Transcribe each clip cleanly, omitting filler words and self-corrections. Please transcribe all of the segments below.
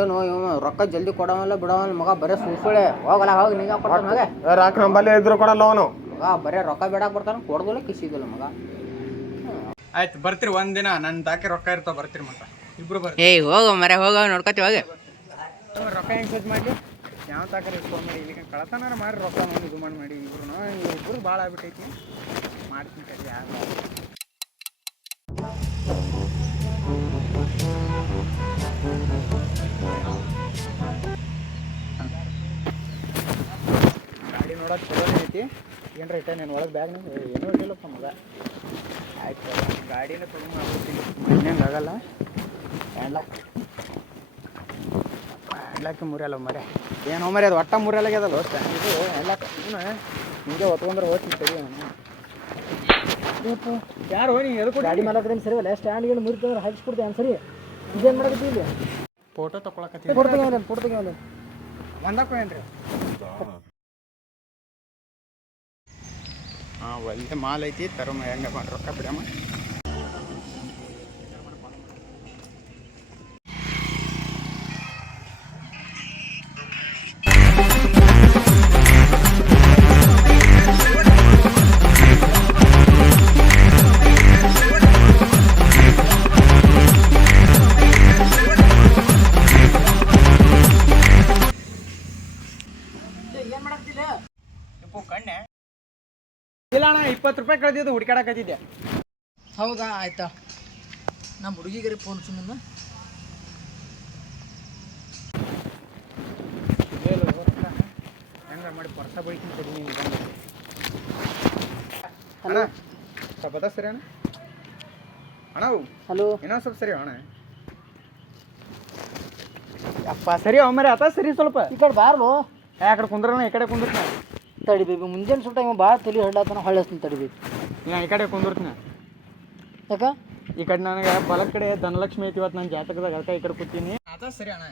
ಏನು ಇವ ರೊಕ್ಕ ಜಲ್ದಿ ಕೊಡವಲ್ಲ ಬಿಡವಲ್ಲ ಮಗ, ಬರೇ ಸುಳ್ಳೆ ಹೋಗಲ್ಲ. ಹೋಗಿ ನಿಂಗೆ ಕೊಡ್ತಾನ ಮಗ. ರಾಕ್ ನಂಬಲ್ಲಿ ಇದ್ರು ಕೊಡಲ್ಲ ಅವನು ಮಗ, ಬರೇ ರೊಕ್ಕ ಬೇಡಕ್ಕೆ ಬರ್ತಾನೆ, ಕೊಡ್ದಲ್ಲ ಕಿಸಿದಿಲ್ಲ ಮಗ. ಆಯ್ತು ಬರ್ತೀರಿ ಒಂದಿನ ನನ್ನ ತಾಕೆ ರೊಕ್ಕ ಇರ್ತಾವ, ಬರ್ತೀರಿ ಮತ್ತ ಇಬ್ರು ಬರ್ರಿ. ಏಯ್ ಹೋಗ ಮರೆ, ಹೋಗ ನೋಡ್ಕೊತೀವಿ. ಹೋಗಿ ರೊಕ್ಕ ಹೆಂಗೆ ಸಜ್ಜು ಮಾಡಿ ಯಾವ ತಾಕರೆ ಫೋನ್ ಮಾಡಿ ಇಲ್ಲಿ ಕಳತನಾರ ಮಾಡಿ ರೊಕ್ಕ ನೋಡಿ ಇದು ಮಾಡಿ ಇಬ್ರು ಭಾಳ ಆಗ್ಬಿಟ್ಟೈತಿ. ಮಾಡ್ತೀನಿ ಕಟ್ಟಿ ಯಾರು ಗಾಡಿ ನೋಡೋಕೆ ಚಲೋ ಐತಿ. ಏನ್ರ ಐತೆ ನೀನು ಒಳಗೆ ಬ್ಯಾಗ್ ಏನೂ ಇಟ್ಟಿಲ್ಲಪ್ಪ ಮಗ. ಆಯ್ತು ಗಾಡಿನ ತೊಗೊಂಡು ಮಾಡ್ಬಿಡ್ತೀನಿ, ಇನ್ನೇನು ಆಗಲ್ಲ. ಎಲ್ಲಕ್ಕೆ ಮುರಿಯಲ್ಲ ಮರೆ, ಏನೋ ಮರಿ ಅದು ಒಟ್ಟ ಮುರಿಯಲಾಗ್ಯದಲ್ಲ ಹೊಸ ಇದು ಎಲ್ಲ ಹಿಂಗೆ ಹೊತ್ಕೊಂಡ್ರೆ ಹೋಗ್ತೀನಿ ಸರಿ. ಯಾರು ನೀವು ಎದಕ್ಕೆ ಗಾಡಿ ಮಾಲಕ್ರೇನು ಸರಿ ಅಲ್ಲ, ಸ್ಟ್ಯಾಂಡ್ಗಳು ಮುರಿತಂದ್ರೆ ಹಾಕಿಸ್ಕೊಡ್ತೇವೆ ಸರಿ. ಇದೇನು ಮಾಡಕತ್ತಿ ಇಲ್ಲಿ? ಫೋಟೋ ತೊಗೊಳಕತ್ತೀನಿ. ಫೋಟೋ ತೆಗಿಯೋಲ್ಲ ಒಂದಕ್ಕೂ ಏನ್ರಿ? ಹಾಂ ಒಳ್ಳೆ ಮಾಲ್ ಐತಿ, ತರಮ ಹೆಂಗೆ ಮಾಡಿ ರೊಕ್ಕ ಬಿಡಮ್ಮ. ಕಣ್ಣೆ ಇಲ್ಲ ಅಣ್ಣ, 20 ರೂಪಾಯಿ ಕಳೆದಿದ್ದು ಹುಡುಕಾಡಕತ್ತಿದ್ದೆ. ಹೌದಾ, ಆಯ್ತಾ. ನಮ್ಮ ಹುಡುಗಿಗರಿ ಫೋನ್ ಸುಮ್ಮನೆ ಹೆಂಗ ಮಾಡಿ ಪರ್ಸ ಬೈತೀನಿ ಕೊಡಿ ನೀವು. ಅಣ್ಣ ಸ್ವಲ್ಪ ಅದ ಸರಿ ಅಣ್ಣ. ಅಣ್ಣ ಹಲೋ, ಇನ್ನೊಂದು ಸ್ವಲ್ಪ ಸರಿ ಅಣ್ಣ. ಅಪ್ಪ ಸರಿ ಒಮ್ಮರೆ ಆತ ಸರಿ ಸ್ವಲ್ಪ ಈ ಕಡೆ ಬಾರ್ಲು. ಆ ಕಡೆ ಕುಂದ್ರಣ, ಈ ಕಡೆ ಕುಂದಿರ್ತೀನಿ. ತಡಿ ಬೇಬಿ, ಮುಂಜಾನೆ ಸುಟ್ಟ ಇವ ಭಾಳ ತಲೆ ಹಳ್ಳಾತನ, ಹೊಳ್ಳಿಸ್ತೀನಿ ತಡಿ ಬೇಬಿ. ನಾ ಈ ಕಡೆ ಕುಂದಿರ್ತೀನಿ. ಯಾಕ ಈ ಕಡೆ ನನಗೆ ಬಲದ ಕಡೆ ಧನಲಕ್ಷ್ಮಿ ಐತಿ, ಇವತ್ತು ನನ್ನ ಜಾತಕದಾಗ ಅದಕ್ಕೆ ಈ ಕಡೆ ಕೂತೀನಿ. ಆತ ಸರಿ ಅಣ್ಣ.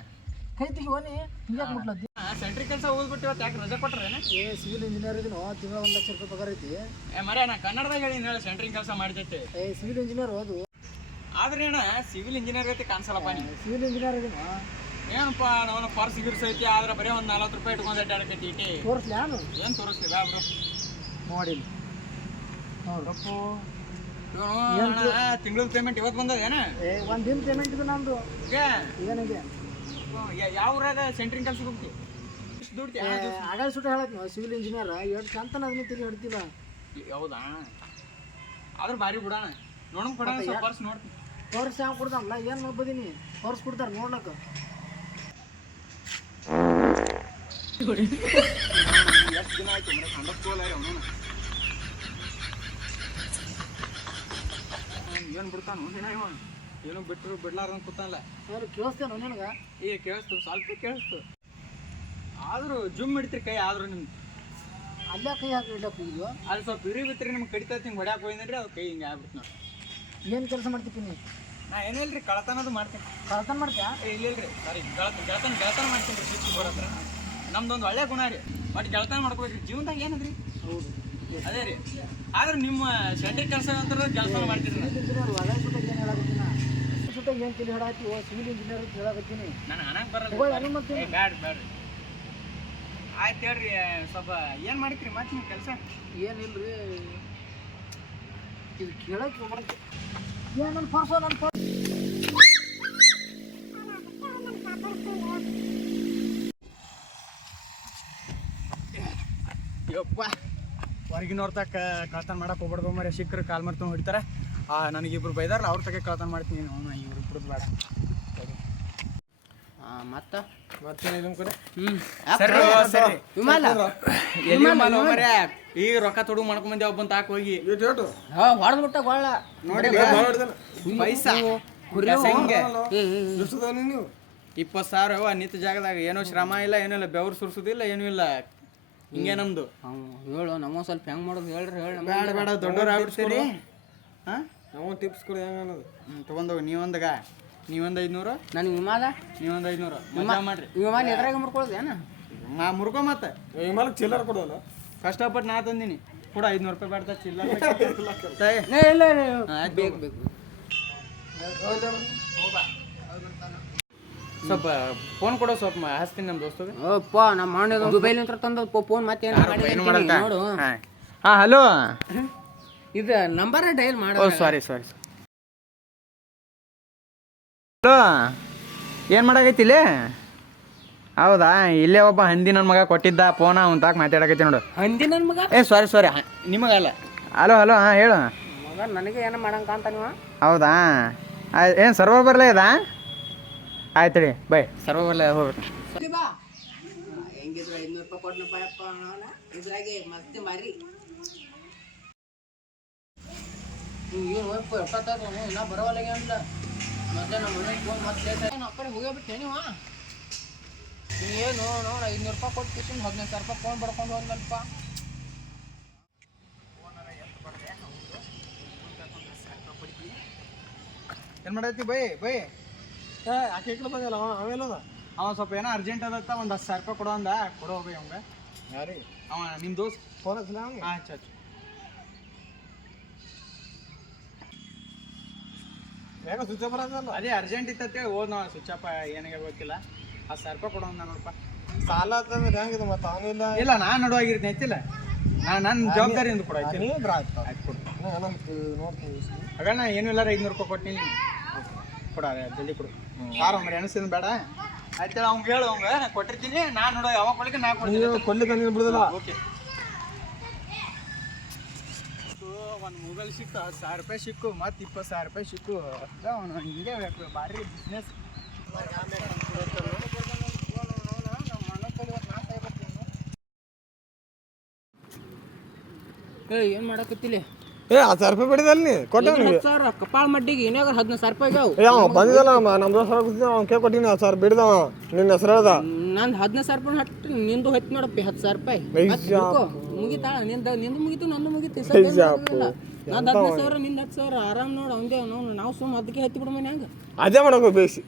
ಕೈ ತೆಗಿವನಿ, ಹಿಂಗ್ಯಾಕೆ ಮುಟ್ಲತ್ತಿ? ಸೆಂಟ್ರಿ ಕೆಲಸ ಹೋಗ್ಬಿಟ್ಟು ಇವತ್ತು ಯಾಕೆ ರಜೆ ಕೊಟ್ರೇನ? ಸಿವಿಲ್ ಇಂಜಿನಿಯರ್ ಇದೀನೋ, ತಿಂಗಳ 1 ಲಕ್ಷ ರೂಪಾಯಿ ಪಗಾರ ಐತಿ. ಮರೆ ನಾ ಕನ್ನಡದಾಗ ಹೇಳಿ ಹೇಳಿ ಸೆಂಟ್ರಿಂಗ್ ಕೆಲಸ ಮಾಡ್ತೈತೆ. ಸಿವಿಲ್ ಇಂಜಿನಿಯರ್ ಓದು. ಆದ್ರೆ ಅಣ್ಣ ಸಿವಿಲ್ ಇಂಜಿನಿಯರ್ ಐತಿ ಕಾಣಿಸಲ್ಲಪ್ಪ ನೀವು. ಸಿವಿಲ್ ಇಂಜಿನಿಯರ್ ಇದೀನೋ ಏನಪ್ಪ, ನಾವು ಪರ್ಸ್ ಗಿರ್ಸ್ ಐತಿ, ಆದ್ರೆ ಬರೀ ಒಂದು 40 ರೂಪಾಯಿ ಇಟ್ಕೊಂಡು ಅಡ್ಡಾಡಕೈತಿ ಇಟಿ. ತೋರಿಸ್ಲಿ ನಾನು ಏನು ತೋರಿಸ್ತೀವಿ ಬ್ರೋ ನೋಡಿ ನೋಡಪ್ಪು. ತಿಂಗಳ ಪೇಮೆಂಟ್ ಇವತ್ತು ಬಂದದೇನ? ಒಂದು ದಿನ ಪೇಮೆಂಟ್ ಇದು ನಮ್ದು. ಏನಿದೆ ಯಾವ ಊರಾಗ ಸೆಂಟ್ರಿಂಗ್ ಕೆಲ್ಸಕ್ಕೆ ಹೋಗ್ತೀವಿ? ಇಷ್ಟು ದುಡ್ಡು ಆಗ ಸುಟ್ಟ ಹೇಳಕ್ ನೀವು ಸಿವಿಲ್ ಇಂಜಿನಿಯರ್ ಎಷ್ಟು ಚಂತನ ಅದನ್ನ ತಿಳಿ ಹಿಡ್ತಿಲ್ಲ. ಹೌದಾ? ಆದ್ರೆ ಭಾರಿ ಬಿಡೋಣ, ನೋಡೋಣ ಕೊಡೋಣ. ಪರ್ಸ್ ನೋಡ್ತೀನಿ. ಪರ್ಸ್ ಯಾವ ಕೊಡ್ತಾರಲ್ಲ, ಏನು ನೋಡ್ಬೋದೀನಿ? ಪರ್ಸ್ ಕೊಡ್ತಾರೆ ನೋಡ್ಲಕ್ಕ. ಎಷ್ಟು ದಿನ ಆಯ್ತು ಅಂದ್ರೆ ಕಂಡಕ್ಟೋಲ್ಲ ಅವನು ಏನು ಬಿಡ್ತಾನು ದಿನ ಇವ, ಏನೋ ಬಿಟ್ಟರು ಬಿಡ್ಲಾರ್ದಂಗೆ ಕೂತಾನಲ್ಲ. ಸರ್ ಕೇಳಿಸ್ತೇನೋ ನಿನಗೆ? ಈಗ ಕೇಳಿಸ್ತು, ಸ್ವಲ್ಪ ಕೇಳಿಸ್ತು. ಆದರೂ ಜುಮ್ ಹಿಡಿತೀರಿ ಕೈ. ಆದರೂ ನಿಮ್ಗೆ ಅಲ್ಲೇ ಕೈ ಹಾಕಿ ಇಡಪ್ಪ. ಈಗ ಅಲ್ಲಿ ಸ್ವಲ್ಪ ಇರಿ ಬಿತ್ತರಿ ನಿಮ್ಗೆ ಕಡಿತೈತಿ, ಹಿಂಗೆ ಹೊಡ್ಯಾಕೆ ಹೋಗಿದ್ರಿ ಅದು ಕೈ ಹಿಂಗೆ ಆಗ್ಬಿಟ್ಟು ನಾವು. ಏನು ಕೆಲಸ ಮಾಡ್ತೀನಿ ನೀ? ನಾ ಏನಿಲ್ಲ ರೀ, ಕಳತನದು ಮಾಡ್ತೀನಿ. ಕಳ್ತನ ಮಾಡ್ತೀಯಾ? ಇಲ್ಲ ರೀ, ಸಾರಿ ಗೆಳತನ ಮಾಡ್ತೀನಿ ರೀ. ಶಿಸ್ತು ಬರತ್ರ ನಮ್ದೊಂದು ಒಳ್ಳೆ ಗುಣ ರೀ. ಬಟ್ ಗೆಳತನ ಮಾಡ್ಕೋಬೇಕ್ರಿ ಜೀವನದಾಗ ಏನದ್ರಿ. ಹೌದು ಅದೇ ರೀ. ಆದ್ರೆ ನಿಮ್ಮ ಸೆಂಟ್ರಿ ಕೆಲಸ ಅಂತ ಗೆಳತನ ಮಾಡ್ತೀರಿ. ಇಂಜಿನಿಯರ್ ಒಳ್ಳೆ ಸುಟ್ಟಾಗ ಏನು ಹೇಳಕತ್ತೀನಿ? ಸುಟ್ಟಾಗ ಏನು ತಿಳಿ ಹೇಳಾತಿ? ಸಿವಿಲ್ ಇಂಜಿನಿಯರ್ ಅಂತ ಹೇಳಕತ್ತೀನಿ. ನಾನು ಹಣಕ್ಕೆ ಬರಲ್ಲ. ಬ್ಯಾಡ್ರಿ ಆಯ್ತು ಹೇಳ್ರಿ. ಸ್ವಲ್ಪ ಏನು ಮಾಡಿಕ್ರಿ ಮತ್ತೆ ನೀವು ಕೆಲಸ? ಏನಿಲ್ರಿ, ಇದು ಕೇಳಕ್ಕೆ ಹೋಗ್ಬಾರ್ದು. ಏನು ನನ್ನ ಪರ್ಸು, ನನ್ನ ಪರ್ಸ್ ಯಪ್ಪ, ಹೊರಗಿನವ್ರ ತಕ್ಕ ಕಳ್ತನ ಮಾಡಕ್ಕೆ ಹೋಗ್ಬಾರ್ದು ಮರೆ. ಸಿಕ್ಕರು ಕಾಲ್ ಮಾಡ್ಕೊಂಡು ಹೊಡಿತಾರೆ. ನನಗಿಬ್ರು ಬೈದಾರಲ್ಲ, ಅವ್ರ ತಕ್ಕ ಕಳ್ತನ ಮಾಡ್ತೀನಿ. ಇವ್ರು ಇಬ್ಬರದ್ದು ಬೇಡ. ಮತ್ತೆ ಮತ್ತೇನು ಇದನ್ ಕಡೆ ಸರಿ ವಿಮಾಲ ಈಗ ರೊಕ್ಕ ತೊಡುಗು ಮಾಡ್ಕೊಂಬಂದೆ ಒಬ್ಬಂತ ಹಾಕಿ ಹೋಗಿ ಹೊಡೆದು ಬಿಟ್ಟ ಗೊಳ್ಳ ನೋಡಿ ಪೈಸಾ ಹೆಂಗೆ 20,000 ನಿಂತ ಜಾಗದಾಗ ಏನೋ ಶ್ರಮ ಇಲ್ಲ, ಏನೂ ಇಲ್ಲ, ಬೆವರು ಸುರಿಸೋದಿಲ್ಲ, ಏನೂ ಇಲ್ಲ. ಹಿಂಗೆ ನಮ್ದು. ಹೇಳು ನಮ್ಮ ಸ್ವಲ್ಪ ಹೆಂಗೆ ಮಾಡೋದು ಹೇಳ್ರಿ. ಹೇಳಿ ಬೇಡ ಬೇಡ, ದೊಡ್ಡವ್ರು ಆಗ್ಬಿಡ್ತೀರಿ. ಹಾಂ ನಾವು ಟಿಪ್ಸ್ ಕೊಡಿ ಹೆಂಗೆ ಅನ್ನೋದು. ತೊಗೊಂಡೋಗಿ ನೀವೊಂದಾಗ, ನೀವೊಂದು 500, ನನಗೆ ವಿಮಾಲ, ನೀವೊಂದು 500 ಮಜಾ ಮಾಡ್ರಿ. ವಿಮಾಲ ಎದ್ರಾಗ ಮುರ್ಕೊಳ್ಳೋದು ಏನ? ನಾ ಮುರ್ಕೊ ಮತ್ತೆ ವಿಮಾನಕ್ಕೆ ಚಿಲ್ಲರ್ ಕೊಡೋಲ್ಲ. ಕಷ್ಟಪಟ್ಟು ನಾ ತಂದೀನಿ ಕೂಡ 500 ರೂಪಾಯಿ ಬೇಡ್ತಾ ಚಿಲ್ಲರ್. ಬೇಕು ಬೇಕು. ಸ್ವಲ್ಪ ಫೋನ್ ಕೊಡೋ ಸ್ವಲ್ಪ ಹಚ್ತೀನಿ ನಮ್ಮ ದೋಸ್ತಗೆ. ಓಪ್ಪ ನಮ್ಮ ಅಣ್ಣ ದುಬೈಲಿಂತ್ರ ತಂದ ಫೋನ್ ಮತ್ತೆ ಏನು ಮಾಡಲ್ತ ನೋಡು. ಹಾಂ ಹಲೋ. ಇದು ನಂಬರ್ ಡೈಲ್ ಮಾಡು. ಓ ಸಾರಿ ಹಲೋ, ಏನು ಮಾಡಾಕೈತಿ ಇಲ್ಲಿ? ಹೌದಾ, ಇಲ್ಲೇ ಒಬ್ಬ ಹಂದಿ ನನ್ನ ಮಗ ಕೊಟ್ಟಿದ್ದ ಫೋನ ಅವ್ನು ತಾಕ ಮಾತಾಡಕೈತಿ ನೋಡು. ಹಂದಿ ನನ್ನ ಮಗ ಸಾರಿ ನಿಮಗಲ್ಲ. ಹಲೋ ಹಾಂ ಹೇಳು ಮಗ, ನನಗೆ ಏನೋ ಮಾಡಂಕ ಅಂತ ನೀವು. ಹೌದಾ, ಏನು ಸರ್ವರ್ ಬರಲೇ ಇದಾ? ಆಯ್ತು ರೀ ಬೈ, ಸರ್ವರ್ ಬರಲೇ ಹೋಗ್ರಿ. ಹೆಂಗಿದ್ರು 500 ರೂಪಾಯಿ ಕೊಟ್ಟನಪ್ಪ ಇದ್ರಾಗೆ ಮಸ್ತಿ ಮಾರಿ. ಏನು ಹೋಗ್ಪ ಎಪ್ಪತ್ತಾಯ್ತು ಇನ್ನೂ ಬರೋವಲ್ಲಾಗೆ ಅಂತ ಮೊದಲೇ ನಮ್ಮ ಮನೆಗೆ ಫೋನ್ ಮತ್ತೆ ಲೇಟ್ ಆ ಕಡೆ ಹೋಗ್ಬಿಟ್ಟೆ ನೀವು. ಏನು ನೋಡು 500 ರೂಪಾಯಿ ಕೊಟ್ಟು 15,000 ರೂಪಾಯಿ ಫೋನ್ ಬಡ್ಕೊಂಡು ಹೋದ್ನಲ್ಪ. ಏನು ಮಾಡೈತಿ ಬೈ ಆಕೆ ಬಂದಲ್ಲ ಅವೆಲ್ಲದ ಅವ ಸ್ವಲ್ಪ ಏನೋ ಅರ್ಜೆಂಟ್ ಅದತ್ತ ಒಂದು 10,000 ರೂಪಾಯಿ ಕೊಡೋ ಅಂದ. ಕೊಡೋ ಬೈ ಅವಂಗ. ಯಾರಿಗೆ ಅವ ನಿಮ್ಮ ದೋಸ್ತ್ ಫೋನ್ ಹಚ್ಚಲ ಅವ್ನಿಗೆ? ಹಾಂ ಚ ಯಾಕೋ ಸ್ವಿಚ್ ಆಫ್ ಬರೋದಲ್ಲ. ಅದೇ ಅರ್ಜೆಂಟ್ ಇತ್ತಂತೇಳಿ ಹೋದ್ ನಾವು ಸ್ವಿಚ್ ಆಫ್ ಏನಾಗ ಗೊತ್ತಿಲ್ಲ. 10,000 ರೂಪಾಯಿ ಕೊಡೋ ಅಂದ ನೋಡಪ್ಪ. ಸಾಲ ಅಂತಂದ್ರೆ ಹೆಂಗಿದೆ ಮತ್ತೆ ಅವನಿಲ್ಲ. ಇಲ್ಲ ನಾನು ನಡುವಾಗಿರ್ತೀನಿ ಐತಿಲ್ಲ, ನನ್ನ ಜವಾಬ್ದಾರಿಯಿಂದ ಕೊಡ ಐತಿ. ನೀವು ಆಯ್ತು ಆಯ್ತು ಕೊಡು. ನೋಡ್ತೀನಿ ಹಾಗಣ್ಣ ಏನು ಇಲ್ಲ 500 ರೂಪಾಯಿ ಕೊಟ್ಟಿನಿ ಕೊಡ, ಜಲ್ದಿ ಕೊಡು. ಯಾರು ಅವ್ರ ಎಣಸಿನ ಬೇಡ ಆಯ್ತೇಳ ಅವ್ಗೆ ಹೇಳು, ಅವಂಗ ಕೊಟ್ಟಿರ್ತೀನಿ. ನಾನು ನೋಡೋ ಯಾವಾಗ ಕೊಡ್ಲಿಕ್ಕೆ ನಾ ಕೊಡ್ತೀನಿ. ಕೊಡ್ಲಿಕ್ಕೆ ನೀನು ಬಿಡುದಿಲ್ಲ. ಓಕೆ. ಒಂದು ಮೊಬೈಲ್ ಸಿಕ್ಕು 10,000 ರೂಪಾಯಿ ಸಿಕ್ಕು, ಮತ್ತು 20,000 ರೂಪಾಯಿ ಸಿಕ್ಕು. ಅವನು ಹಿಂಗೆ ಭಾರಿ ಬಿಸ್ನೆಸ್. ಏನು ಮಾಡಕತ್ತಿಲ್ಲ? 10,000 ರೂಪಾಯಿ ಬಿಡಿದಲ್ಲಿ ನೀ ಕೊಟ್ಟ 10,000 ಕಪಾಳ ಮಡ್ಡಿಗೆ ಏನಾಗ 15,000 ರೂಪಾಯಿ ಆಗ್ಯಾವ. ಅವ್ನು ಬಂದಿದ್ದಲ್ಲ ನಮ್ಮ ದೋಸ್ತ ಕೂತಿದ್ದ ಅವ್ನು ಕೇಳಿ ಕೊಟ್ಟಿನಿ 10,000 ಬಿಡ್ದವ ನಿನ್ನ ಹೆಸರು ಹೇಳ್ದ. ನಂದು 15,000 ರೂಪಾಯಿ ಹಟ್ಟು ನಿಂದು ಹೊತ್ತು ನೋಡಪ್ಪ 10,000 ರೂಪಾಯಿ ಮುಗಿತಾ? ನಿಂದು ಮುಗೀತು ನಂದು ಮುಗೀತು. ನಂದು 15,000 ನಿಂದು 10,000 ಆರಾಮ್ ನೋಡು. ಹಂಗೆ ನಾವು ಸುಮ್ಮ ಅದಕ್ಕೆ ಹತ್ತಿ ಬಿಡ ಮನೆ ಹಂಗೆ ಅದೇ ಮಾಡೋಕೆ ಬೇಸಿ.